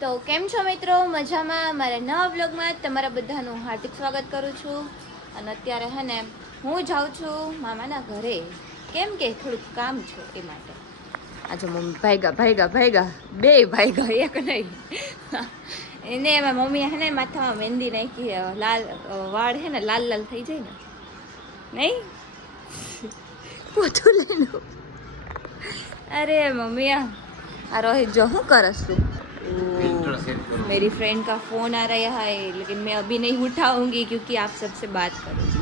તો કેમ છો મિત્રો? મજામાં? મારા નવા વ્લોગમાં તમારા બધાનું હાર્દિક સ્વાગત કરું છું. અને અત્યારે હે ને હું જાઉં છું મામાના ઘરે, કેમ કે થોડુંક કામ છે એ માટે. આજે મમ્મી ભાઈગા બે ભાઈગા એક નહીં. એને એમાં મમ્મીએ હે ને માથામાં મહેંદી નાખી, લાલ વાળ હે ને લાલ થઈ જાય ને, નહીં પોતું લઈને. अरे मम्मी आ रोहित जो हूँ करस तू मेरी फ्रेंड का फ़ोन आ रहा है, लेकिन मैं अभी नहीं उठाऊंगी क्योंकि आप सबसे बात करूँगी.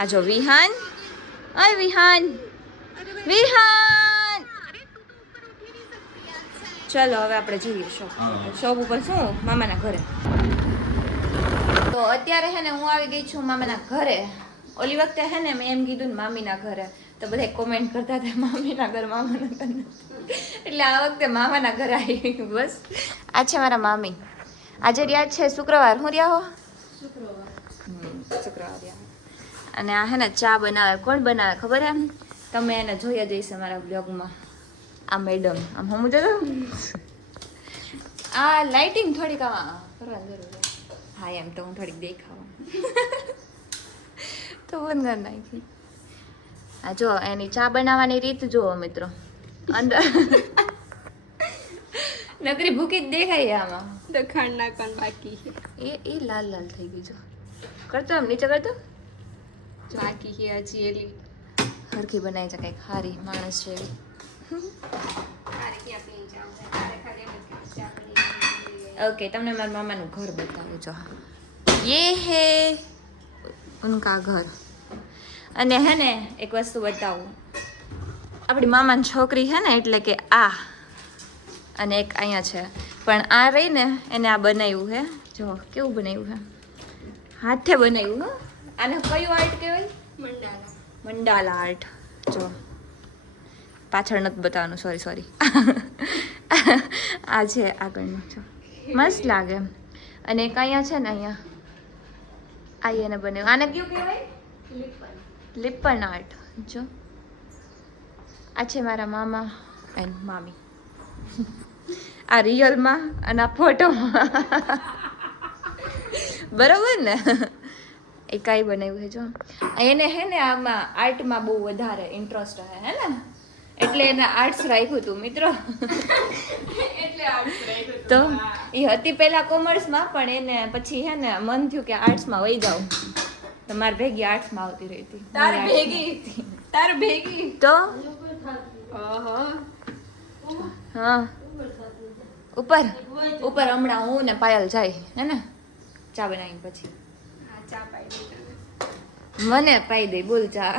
आ जो विहान, अय विहान વિહાન, ચલો હવે આપણે જઈએ શોપ ઉપર. શું મામાના ઘરે. તો અત્યારે હે ને હું આવી ગઈ છું મામાના ઘરે. ઓલી વખતે હે ને મેં એમ કીધું ને મામીના ઘરે, તો બધા કોમેન્ટ કરતા હતા મામીના ઘર મામાના ઘર, એટલે આ વખતે મામાના ઘરે આવી. બસ આ છે મારા મામી. આજે રહ્યા છે શુક્રવાર. હું રહ્યા હો? શુક્રવાર રહ્યા. અને આ હે ને ચા બનાવે. કોણ બનાવે ખબર એમ? તમે એને જોઈ જઈશ અમારા બ્લોગમાં. આ મેડમ આમ હું જતો. આ લાઇટિંગ થોડીક આમાં કરવાની જરૂર છે. હા એમ તો હું થોડીક દેખાવા તો બંધ કરી નાખી. આ જો એની ચા બનાવવાની રીત જુઓ મિત્રો. અંદર નકરી ભૂકી જ દેખાય આમાં. દખાણ નાખવાનું બાકી છે. એ લાલ થઈ ગઈ. જો કરતો એમ નીચે કરતો બાકી છે હજી. એલી હરખી બનાવી છે, કંઈક હારી માણસ છે એવી. ઓકે, તમને મારા મામાનું ઘર બતાવું. જો યે હે ઉનકા ઘર. અને હે ને એક વસ્તુ બતાવું. આપણી મામાની છોકરી છે ને, એટલે કે આ, અને એક અહીંયા છે. પણ આ રહી ને એને આ બનાવ્યું છે. જો કેવું બનાવ્યું છે, હાથે બનાવ્યું. હો, આને કયું આર્ટ કહેવાય? મંડાલા આર્ટ. જો પાછળ નથી બતાવવાનું, સોરી. આ છે આગળનું. જો મસ્ત લાગે. અને એક અહીંયા છે ને, અહીંયા આ એને બનાવ્યું. આને કયું કહેવાય? લિપન આર્ટ. જો આ છે મારા મામા એન્ડ મામી. આ રિયલમાં અને આ ફોટોમાં. બરાબર ને? એ કાંઈ બનાવ્યું છે. જો એને હે ને આમાં આર્ટમાં બહુ વધારે ઇન્ટરેસ્ટ હે ને, એટલે એને આર્ટ્સ રાખ્યું હતું મિત્રો. તો એ હતી પહેલા કોમર્સમાં, પણ એને પછી હે ને મન થયું કે આર્ટ્સમાં વહી જાઉં. તો મારે ભેગી આર્ટ્સમાં આવતી રહી હતી. તાર ભેગી તો હા ઉપર હમણાં હું ને પાયલ જાય હે ને ચા બનાવીને. પછી મને પાઈ દે. બોલ ચા.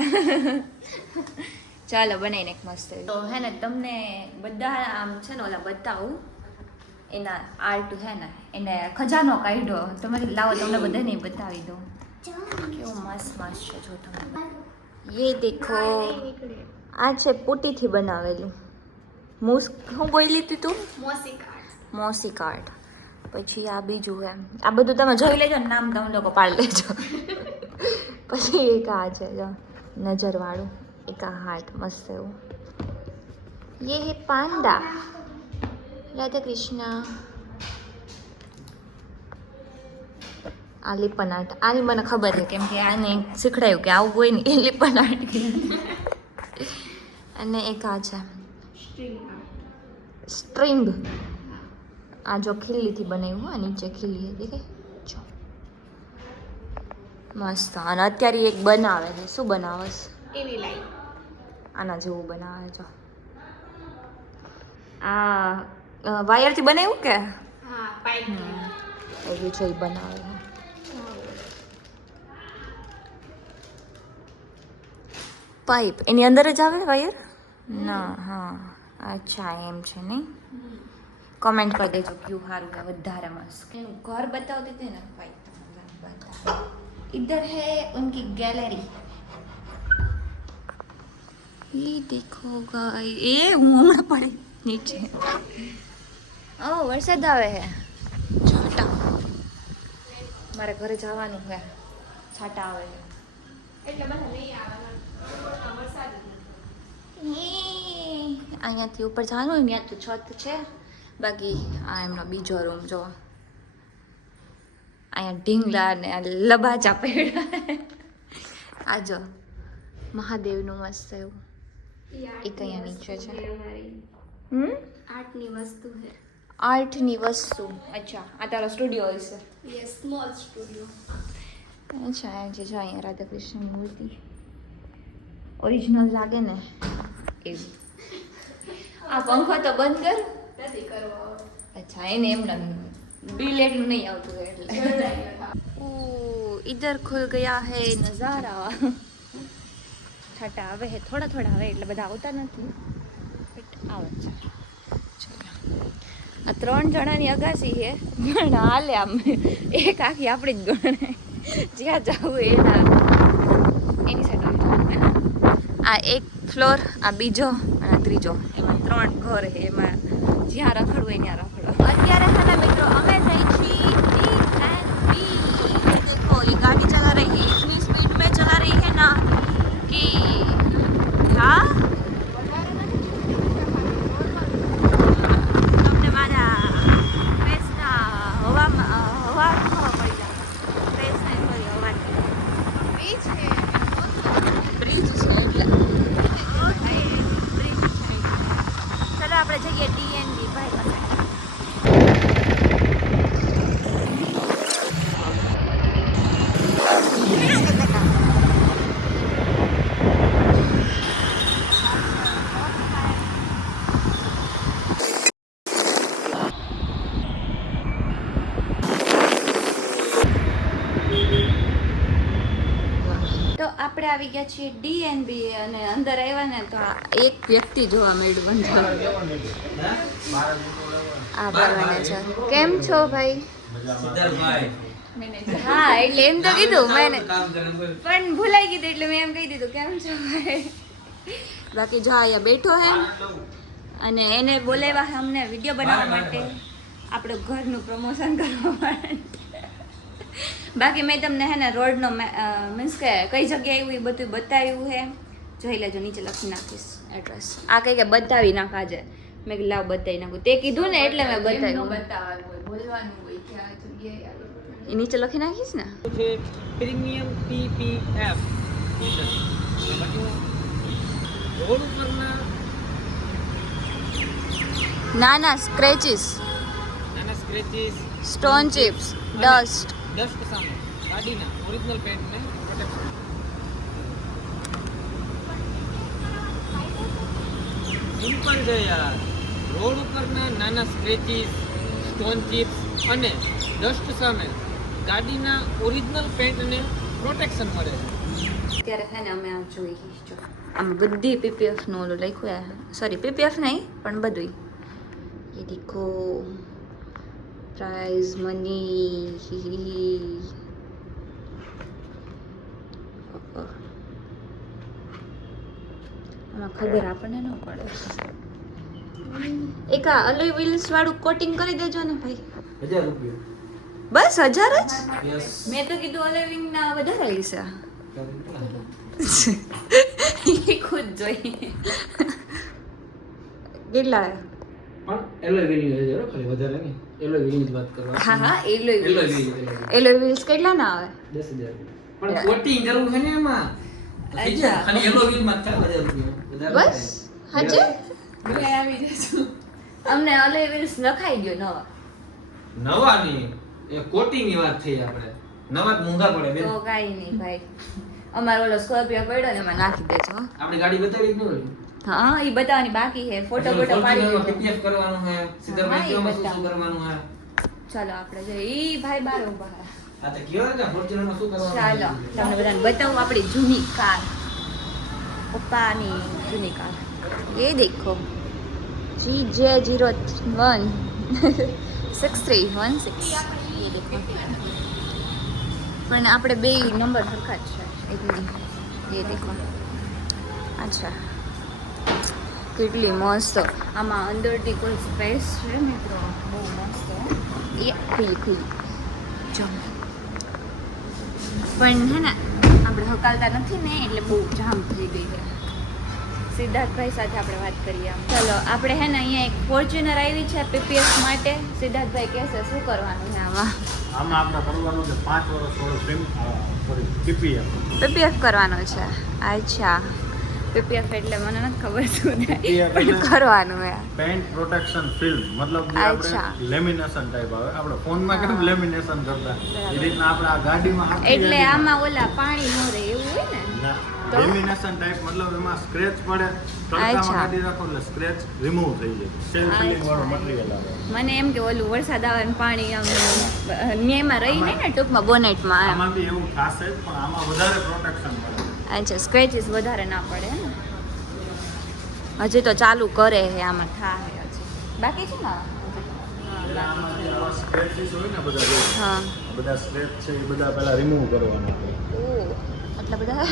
ચાલો બનાવીને એક મસ્ત. તો હે ને તમને બધા આમ છે ને ઓલા બતાવું એના આર્ટ હે ને, એને ખજાનો કાઢ્યો. તમે લાવો તમને બધાને બતાવી દઉં કેવું મસ્ત છે. જો તમે યે દેખો, આ છે પુટીથી બનાવેલું. હું બોલી હતી તું? મોસી કાર્ડ. પછી આ બીજું એમ, આ બધું તમે જોઈ લેજો ને, નામ તમે લોકો પાડી લેજો. પછી એક આ છે જો નજરવાળું, એક આ હાર્ટ મસ્ત એવું. યે હે પાંડા. રાધા કૃષ્ણ. આ લિપન આર્ટ. આની મને ખબર છે, કેમ કે આને શીખડાયું કે આવું હોય ને એ લિપન આર્ટ. અને એક આ છે સ્ટ્રિંગ. આ જો ખીલીથી બનાવ્યું હોય, નીચે ખીલી દેખાય જો મસ્ત. અને અત્યારે એક બનાવે છે. શું બનાવે છે? એવી લાઈન આના જેવું બનાવે. જો આ વાયરથી બનાવ્યું કે? હા, પાઇપ એવું છે, બનાવે છે. પાઇપ એની અંદર જ આવે વાયર ના? હા અચ્છા, એમ છે નહીં? કમેન્ટ કરી દેજો ક્યુ સારું છે વધારે મસ્ત. એનું ઘર બતાવતી હતી ને ભાઈ. इधर है उनकी गैलरी. ये देखो गाइस. એ હું હમણાં પડે નીચે. ઓ વરસાદ આવે છે. છાટા. મારે ઘરે જવાનું છે. છાટા આવે છે એટલે બધા નહીં આવવાના. વરસાદ અહીંયાથી ઉપર જવાનું હોય, ત્યાં તો છત છે બાકી આ એમનો બીજો રૂમ જો અહીંયા ઢીંગલા ને આ લબાચા પડ્યા આ જો મહાદેવનું મસ્ત એવું એ કયા નીચે છે આર્ટની વસ્તુ છે આર્ટની વસ્તુ અચ્છા આ તારો સ્ટુડિયો હશે યસ સ્મોલ સ્ટુડિયો અચ્છા એમ છે જો અહીંયા રાધાકૃષ્ણની મૂર્તિ ઓરિજિનલ લાગે ને એવી આ પંખો તો બંધ કર નથી કરવો અચ્છા એને એમને બિલ એટલું નહીં આવતું એટલે ઓ ઇધર ખુલ ગયા હે નજારા ઠાટા આવે હે થોડા થોડા આવે એટલે બધા આવતા નથી બટ આવે છે આ 3 જણાની અગાસી છે પણ હાલે આમ એક આખી આપણી જ ગણાય જ્યાં જવું એના એની સાઈડ આ એક ફ્લોર આ બીજો અને આ ત્રીજો એમાં 3 ઘર છે એમાં જ્યાં રખડવું હોય ત્યાં રખડો અત્યારે છે ને મિત્રો અમે જઈ છીએ D&B देखो ये गाड़ी चला रही है इतनी स्पीड में चला रही है ना कि हाँ તમને મારા ફેસના હવા ખવા પડી જાય ફેસ નહીં સોરી હવા બ્રિજ છે બ્રિજ છે એટલે બ્રિજ છે ચલો આપણે જઈએ D&B ભાઈ પાસે તો આપણે આવી ગયા છીએ D&B અને અંદર આવ્યા ને તો આ એક વ્યક્તિ જોવા મળ્યું આ ભરવાના છે કેમ છો ભાઈ હા એટલે એમ તો કીધું મેં પણ ભૂલાઈ ગયું એટલે મેં એમ કહી દીધું કેમ છો ભાઈ બાકી જો અહીંયા બેઠો હે અને એને બોલાવ્યા છે અમને વિડીયો બનાવવા માટે આપણું ઘરનું પ્રમોશન કરવા માટે બાકી મેં તમને હે ને રોડનો મીન્સ કે કઈ જગ્યાએ આવ્યું એ બધું બતાવ્યું છે જોઈ લેજો નીચે લખી નાખીશ એડ્રેસ આ કંઈ કે બતાવી નાખ આજે મેં કીધું લાવ બતાવી નાખું તે કીધું ને એટલે મેં બતાવ્યું એ નીચે લખી નાખીશ ને પ્રીમિયમ PPF રોડ ઉપરના નાના scratches stone chips dust dust સામે ગાડીના ઓરિજિનલ પેન્ટને પ્રોટેક્શન સિમ્પલ છે યાર રોડ ઉપરના નાના સ્ક્રેચીસ સ્ટોન ચિપ્સ અને ડસ્ટ સામે ગાડીના ઓરિજિનલ પેન્ટને પ્રોટેક્શન મળે છે અત્યારે છે ને અમે આ જોઈ જો આમ બધી PPF નું ઓલું લખ્યું સોરી PPF નહીં પણ બધું એ દેખો પ્રાઇઝ મની આમાં ખબર આપણને ન પડે એક આ અલોય વ્હીલ્સ વાળું કોટિંગ કરી દેજો ને ભાઈ 1000 રૂપિયા બસ 1000 જ યસ મેં તો કીધું અલોવિંગ ના વધારે લઈશે એ ખુદ જોઈ કેટલા પણ એલોય વ્હીલ છે ખાલી વધારે નહીં એલોય વ્હીલ ની વાત કરવા હા હા alloy alloy wheels wheel alloy wheels કેટલા ના આવે 10000 પણ કોટિંગ જરૂર છે ને એમાં અચ્છા. ખાલી એલોય વ્હીલ માં 4000 રૂપિયા વધારે બસ હાચે આવી જશું અમને અલોય વ્હીલ્સ લખાઈ ગયો નવા નવા ની એ કોટિંગ ની વાત થઈ આપણે નવા જ મોંઘા પડે બેન તો કાઈ નહીં ભાઈ અમારો ઓલો સ્કોર્પિયો પડ્યો ને એમાં નાખી દેજો હો. આપણી ગાડી બતાવી જ ન રહી હા એ બતાવવાની બાકી છે ફોટો ફોટો પાડી દેજો PPF કરવાનું છે સીધા હા, એ માઇક્રોમાં શું બતાવો. કરવાનું છે ચાલો આપણે જઈએ ઈ ભાઈ બાર ઉભા છે. આ તો કયો ને ફોર્ચ્યુનર માં શું કરવાનું ચાલો તમને બધાને બતાવું આપણી જૂની કાર પપ્પાની જૂની કાર એ દેખો GJ01 6316 એ દેખો પણ આપણે બે નંબર સરખા જ છે એટલે એ દેખો અચ્છા કેટલી મસ્ત આમાં અંદરથી કોઈ સ્પેસ છે મિત્રો બહુ મસ્ત એ ખુલ્લી જો પણ હે ને આપણે હકાલતા નથી ને એટલે બહુ જામ થઈ ગઈ છે સિદ્ધાર્થભાઈ સાથે આપણે વાત કરીએ. ચલો આપણે હે ને અહીંયા એક ફોર્ચ્યુનર આવી છે પીપીએફ માટે. સિદ્ધાર્થભાઈ કહેશે શું કરવાનું છે આમાં આપણે કરવાનું છે 5 વર્ષ વાળું પીપીએફ કરવાનો છે. અચ્છા, પીપીએફ એટલે મને નથી ખબર શું PPF પણ કરવાનું છે. પેન્ટ પ્રોટેક્શન ફિલ્મ, મતલબ જે અચ્છા. આપણે લેમિનેશન ટાઈપ આવે. આપણે ફોનમાં કેમ લેમિનેશન કરતા એ રીતના આપણે આ ગાડીમાં એટલે આમાં ઓલા પાણી ન રહે એવું હોય ને. તો? લેમિનેશન ટાઈપ, મતલબ એમાં સ્ક્રેચ પડે, અચ્છા. તડકામાં કાઢી રાખો એટલે સ્ક્રેચ રિમૂવ થઈ જાય. સેલ્ફ ફિલિંગ વાળું મટીરીયલ આવે. મને એમ કે ઓલું વરસાદ આવે ને પાણી આમ ન્યાયમાં રહી ને ટૂંકમાં બોનેટમાં એમ. આમાં બી એવું થશે જ, પણ આમાં વધારે પ્રોટેક્શન મળે. અચ્છા, સ્ક્રેચીસ વધારે ના પડે ને. હજી તો ચાલુ કરે છે આમાં થાય હજી બાકી છે ને. એટલે આમાં જે આવા સ્ક્રેચીસ હોય ને બધા જે હા. બધા સ્ક્રેચ છે એ બધા પહેલા રિમૂવ કરવાના. ઓ આટલા બધા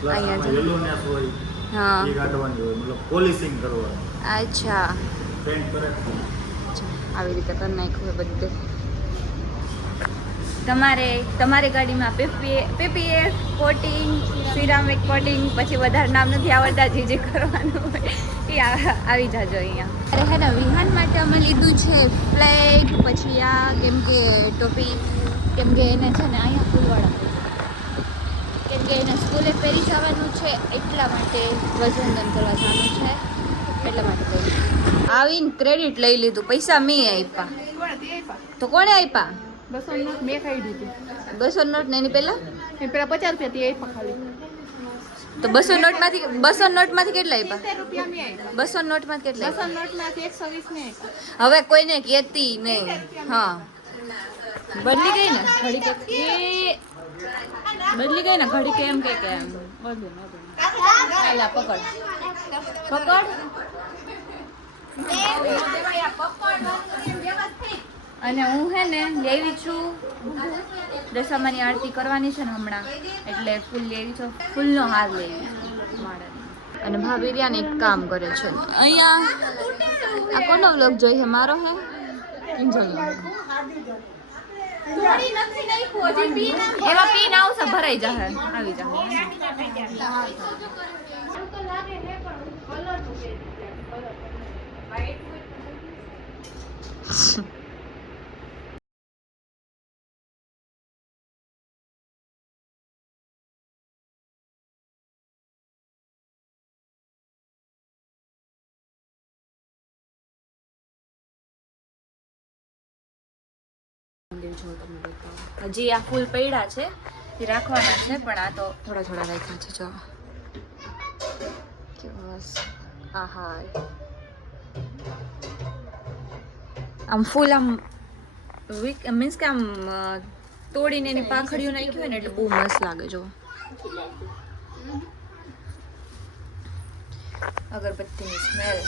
પ્લસ અહીંયા આમાં છે. યલોનેસ હોય હા. એ કાઢવાની હોય, મતલબ પોલિશિંગ કરવાનું, અચ્છા, પેન્ટ કરેક્શન. આવી રીતે કરી નાખ્યું હોય બધે. તમારી ગાડીમાં પીપીએફ કોટિંગ, સિરામિક કોટિંગ, પછી વધારે નામ નથી આવડતા જે કરવાનું હોય એ આવી જાજો અહીંયા. અરે હે ને વિહાન માટે અમે લીધું છે ફ્લેગ, પછી આ કેમ કે ટોપી, કેમ કે એને છે ને અહીંયા ફૂલવાળા, કેમ કે એને સ્કૂલે પહેરી જવાનું છે એટલા માટે વજનદાન કરવા જવાનું છે એટલા માટે પહેરી. આવીને ક્રેડિટ લઈ લીધું, પૈસા મેં આપ્યા. તો કોણે આપ્યા? 200 નોટ મેં ખાઈ દીધું. 200 નોટ ને એની પહેલા એ પેલા 50 રૂપિયા તે આપ્યા ખાલી. તો 200 નોટમાંથી કેટલા આપ્યા? 70 રૂપિયા મેં આપ્યા. 200 નોટમાંથી કેટલા 200 નોટમાંથી 120 મેં આપ્યા. આપ્યા? હવે કોઈને કહેતી નહીં. હા, બદલી ગઈ ને ઘડી કે બદલી ગઈ ને ઘડી કે એમ કે એમ આલા પકડ અને હું હે ને લેવી છું દશામાની આરતી કરવાની છે ને હમણાં, એટલે ફૂલ લેવી છું, ફૂલનો હાર લેવી મારે. અને ભાભી રહ્યા ને એક કામ કરે છે અહીંયા. આ કોનો વ્લોગ જોઈ છે? મારો હે એન્જોય. એમાં પીન આવશે, ભરાઈ જશે, આવી જશે. હજી આ ફૂલ પડ્યા છે એ રાખવાના છે, પણ આ તો થોડા થોડા રાખ્યા છે. જો બસ આહા, આમ ફૂલ આમ મીન્સ કે આમ તોડીને એની પાંખડીઓ નાખી હોય ને એટલે બહુ મસ્ત લાગે. જો અગરબત્તીની સ્મેલ.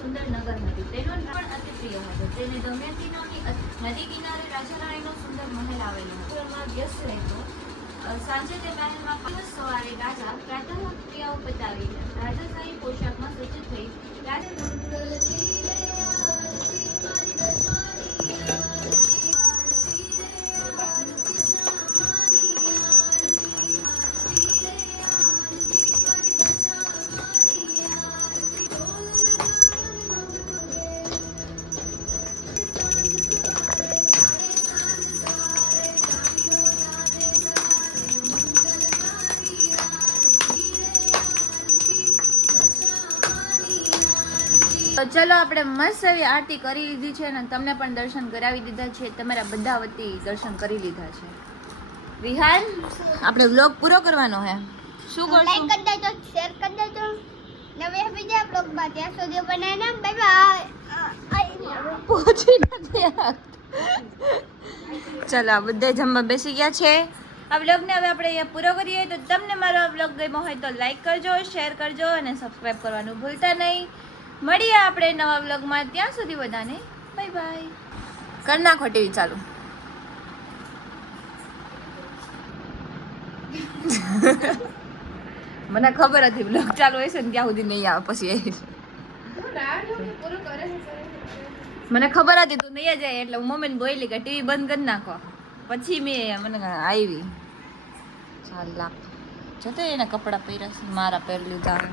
સુંદર નગર હતું, તેનો પણ અતિ પ્રિય હતો. તેને દમયંતી નામની નદી કિનારે રાજા રાણીનો સુંદર મહેલ આવેલો હતો. માં વ્યસ્ત રહેતો. સાંજે તે મહેલમાં દિવસ સવારે રાજા પ્રાતઃ ક્રિયાઓ પતાવી રાજાશાહી પોશાકમાં સજ્જ થઈ તો ચલો આપણે મસ્ત એવી આરતી કરી લીધી છે અને તમને પણ દર્શન કરાવી દીધા છે. તમારા બધા વતી દર્શન કરી લીધા છે. વિહાન, આપણે વ્લોગ પૂરો કરવાનો હે. શું કરશું? લાઈક કરી દેજો, શેર કરી દેજો. નવે બીજા બ્લોગમાં ત્યાં સુધી બનાવીને બાય બાય. પહોંચી નથી ચલો, બધા જમવા બેસી ગયા છે. આ વ્લોગને હવે આપણે અહીંયા પૂરો કરીએ. તો તમને મારો આ વ્લોગ ગમ્યો હોય તો લાઈક કરજો, શેર કરજો અને સબસ્ક્રાઈબ કરવાનું ભૂલતા નહીં. મળીએ આપણે નવા વ્લોગમાં. ત્યાં સુધી બધાને બાય બાય. કર નાખો ટીવી ચાલુ. મને ખબર હતી વ્લોગ ચાલુ હશે ને ત્યાં સુધી નહીં આવે પછી મને ખબર હતી તું નહીં જાય એટલે હું મમ્મીને બોલી કે ટીવી બંધ કરી નાખો. પછી મને આવી ચાલ લાખ જતો એને કપડાં પહેર્યા મારા પહેરી લીધા.